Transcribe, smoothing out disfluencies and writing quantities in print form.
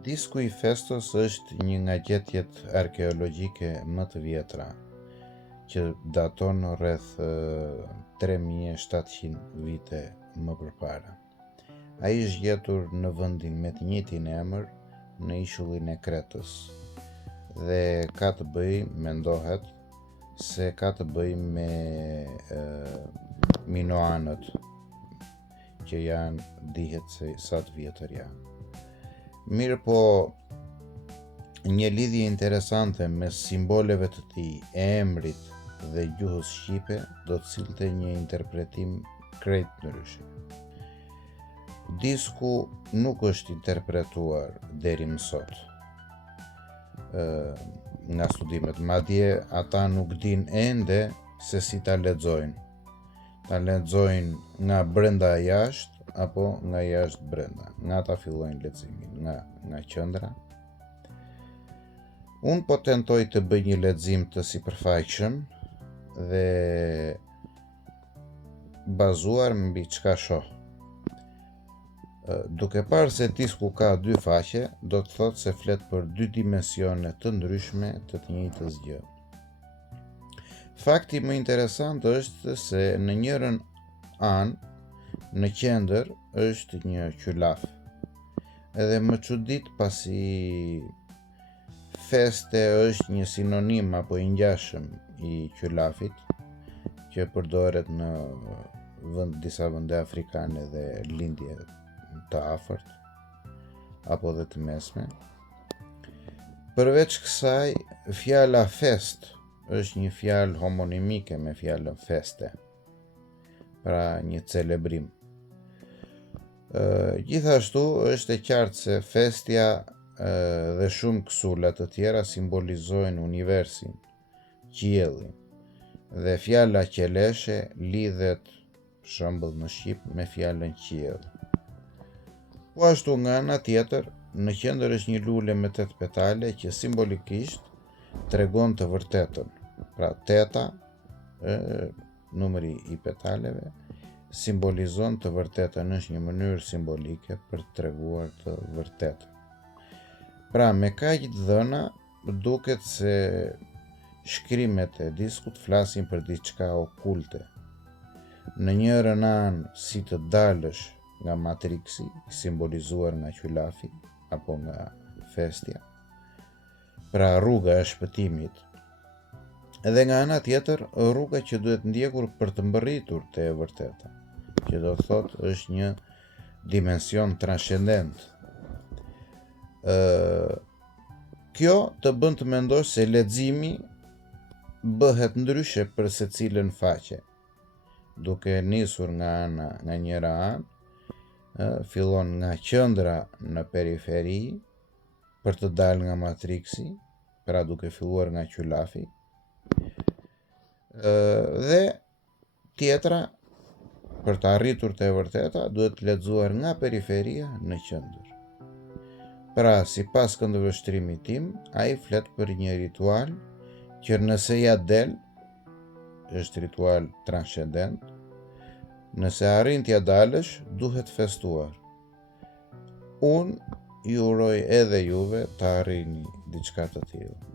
Disku i Festos është një nga gjetjet arkeologjike më të vjetra, që daton rreth 3700 vite më përpara. Ai është gjetur në vendin me të njëjtin emër në ishullin e Kretës dhe ka të bëjë, mendohet, se ka të bëjë me minoanët, që janë dihet se sa të vjetër janë. Mirë po, një lidhje interesante mes simboleve të tij, e emrit dhe gjuhës shqipe do të sillte një interpretim krejt ndryshe. Disku nuk është interpretuar deri më sot nga studimet, madje ata nuk dinë ende se si ta lexojnë. Ta lexojnë nga brenda jashtë apo nga jashtë brenda. Nga ata fillojnë leximin, nga qendra. Unë po tentoj të bëj një lexim të sipërfaqshëm dhe bazuar mbi çka shoh. Duke parë se disku ka dy faqe, do të thotë se flet për dy dimensione të ndryshme të njëjtës gjë. Fakti më interesant është se në njërin anë, në qendër, është një qylaf. Edhe më çudit pasi feste është një sinonim apo i ngjashëm i qylafit, që përdoret në disa vende afrikane dhe lindje të afërt apo dhe të mesme. Përveç kësaj, fjala fest është një fjalë homonimike me fjalën feste, pra një celebrim. Gjithashtu është e qartë se festja dhe shumë kësulla të tjera simbolizojnë universin, qiellin, dhe fjala qeleshe lidhet, shembull në shqip, me fjalën qiell. Po ashtu nga ana tjetër, në qendër është një lule me 8 petale që simbolikisht tregon të vërtetën. Pra 8, numri i petaleve, simbolizon të vërtetën, është një mënyrë simbolike për të treguar të vërtetën. Pra me kaq dhëna, duket se shkrimet e diskut flasin për diçka okulte. Në njërën anë si të dalësh nga matriksi, simbolizuar nga qylafi apo nga festja, pra rruga e shpëtimit. Edhe nga ana tjetër, rruga që duhet ndjekur për të mbërritur te e vërteta, që do të thotë është një dimension transcendent. Kjo të bën të mendosh se leximi bëhet ndryshe për secilën faqe, duke nisur nga njëra anë, fillon nga qendra në periferi për të dalë nga matriksi, pra duke filluar nga qylafi, dhe tjetra, për të arritur te e vërteta, duhet lexuar nga periferia në qendër. Pra, sipas këndvështrimit tim, ai flet për një ritual që nëse ja del, është ritual transcendent, nëse arrin t'ja dalësh, duhet festuar. Unë ju uroj edhe juve të arrini diçka të tillë.